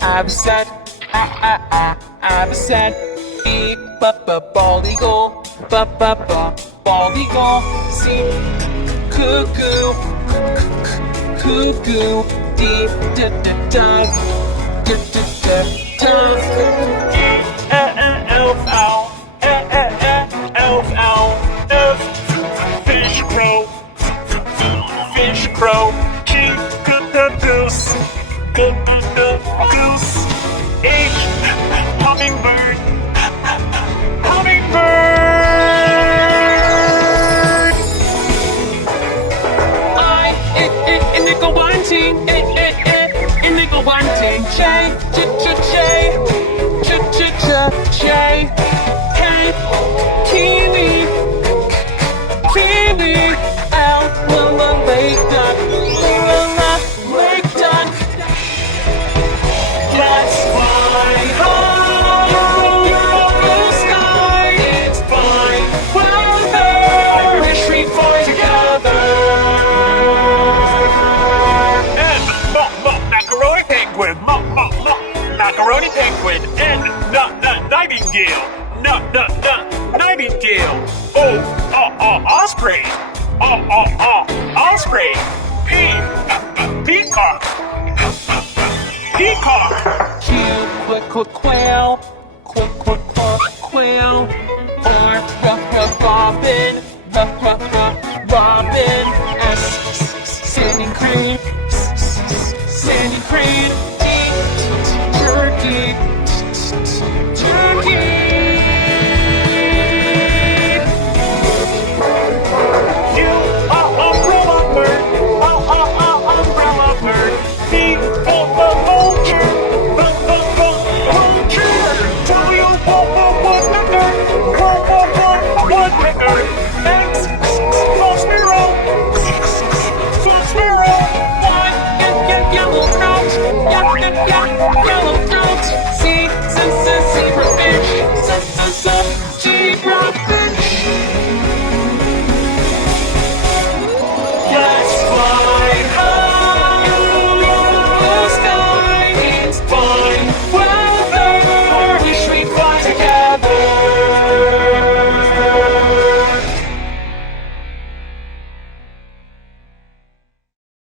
absent, absent. B, bald eagle, bald eagle. C, cuckoo, cuckoo. D, dove, dove. Elf, owl, elf, owl. F, fish, crow, fish, crow. G, goose, goose. H, hummingbird, hummingbird. I, indigo bunting, indigo bunting. J, J, K, kiwi, kiwi. L, lake duck, lake duck. Let's fly high, blue sky, it's fine weather. I wish we fly together. And macaroni penguin, macaroni penguin. And nightingale, nightingale. Osprey, osprey. P, peacock, peacock. Q, quail, quail. R, robin, robin. S, sandy crane, sandy crane. T, turkey, turkey. U, umbrella bird, umbrella bird. V, vulture, vulture. W, woodpecker, woodpecker. X, sparrow, sparrow. Y, yellow trout, yellow